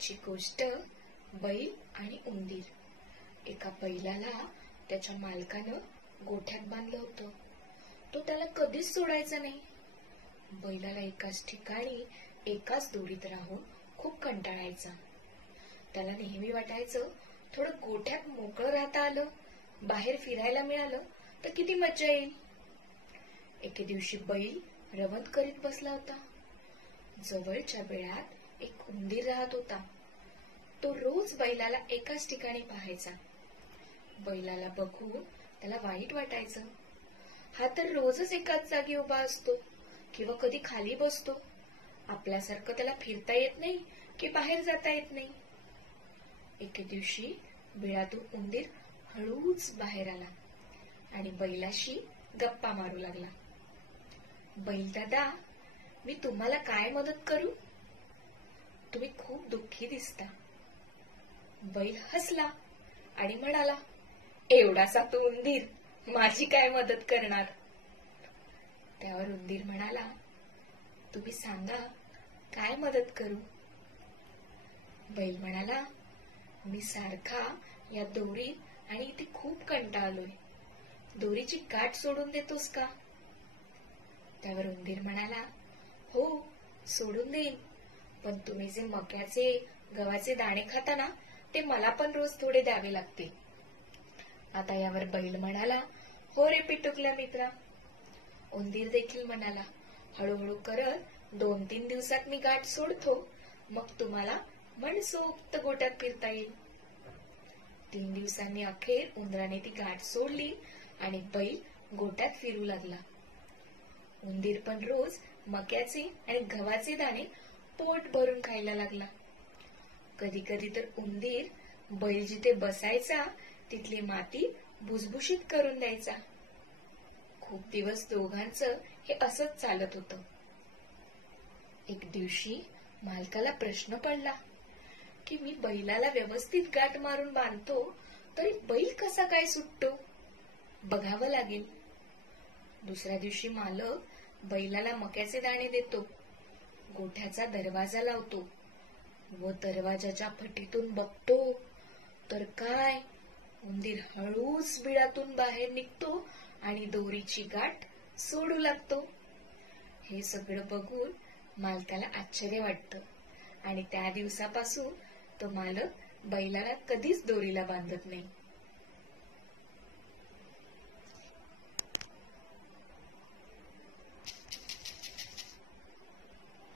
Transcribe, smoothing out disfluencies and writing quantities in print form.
आजची गोष्ट बैल आणि उंदीर. एका बैलाला त्याच्या मालकानं गोठ्यात बांधलं होतं. तो त्याला कधीच सोडायचा नाही. बैलाला एकाच ठिकाणी एकाच दोरीत राहून खूप कंटाळायचा. त्याला नेहमी वाटायचं थोडं गोठ्यात मोकळं राहता आलं, बाहेर फिरायला मिळालं तर किती मज्जा येईल. एके दिवशी बैल रवंथ करीत बसला होता. जवळच्या बिळात एक उंदीर राहत होता. तो रोज बैलाला एकाच ठिकाणी पाहायचा. बैलाला बघून त्याला वाईट वाटायचं. हा तर रोजच एकाच जागी उभा असतो किंवा कधी खाली बसतो. आपल्यासारखं त्याला फिरता येत नाही की बाहेर जाता येत नाही. एके दिवशी बिळातून उंदीर हळूच बाहेर आला आणि बैलाशी गप्पा मारू लागला. बैल दादा, मी तुम्हाला काय मदत करू? तुम्ही खूप दुःखी दिसता. बैल हसला आणि म्हणाला, एवढासा तो उंदीर माझी काय मदत करणार? त्यावर उंदीर म्हणाला, तुम्ही सांगा काय मदत करू? बैल म्हणाला, मी सारखा या दोरीत आणि इथे खूप कंटाळलोय. दोरीची गाठ सोडून देतोस का? त्यावर उंदीर म्हणाला, हो, सोडून देईन, पण तुम्ही जे मक्याचे गव्हाचे दाणे खाता ना, ते मला पण रोज थोडे द्यावे लागतील. आता यावर बैल म्हणाला, हो रे पिटुकल्या मित्रा. उंदीर देखील म्हणाला, हळूहळू करत 2-3 दिवसात मी गाठ सोडतो, मग तुम्हाला मनसोक्त गोठ्यात फिरता येईल. 3 दिवसांनी अखेर उंदराने ती गाठ सोडली आणि बैल गोठ्यात फिरू लागला. उंदीर पण रोज मक्याचे आणि गव्हाचे दाणे पोट भरून खायला लागला. कधी कधी तर उंदीर बैल जिथे बसायचा तिथली माती भुसभुशीत करून द्यायचा. खूप दिवस दोघांचं हे असंच चालत होतं. एक दिवशी मालकाला प्रश्न पडला की मी बैलाला व्यवस्थित गाठ मारून बांधतो तरी बैल कसा काय सुटतो? बघावं लागेल. दुसऱ्या दिवशी मालक बैलाला मक्याचे दाणे देतो, गोठ्याचा दरवाजा लावतो व दरवाजाच्या फटीतून बघतो तर काय, उंदीर हळूच बिळातून बाहेर निघतो आणि दोरीची गाठ सोडू लागतो. हे सगळं बघून मालकाला आश्चर्य वाटतं आणि त्या दिवसापासून तो मालक बैलाला कधीच दोरीला बांधत नाही.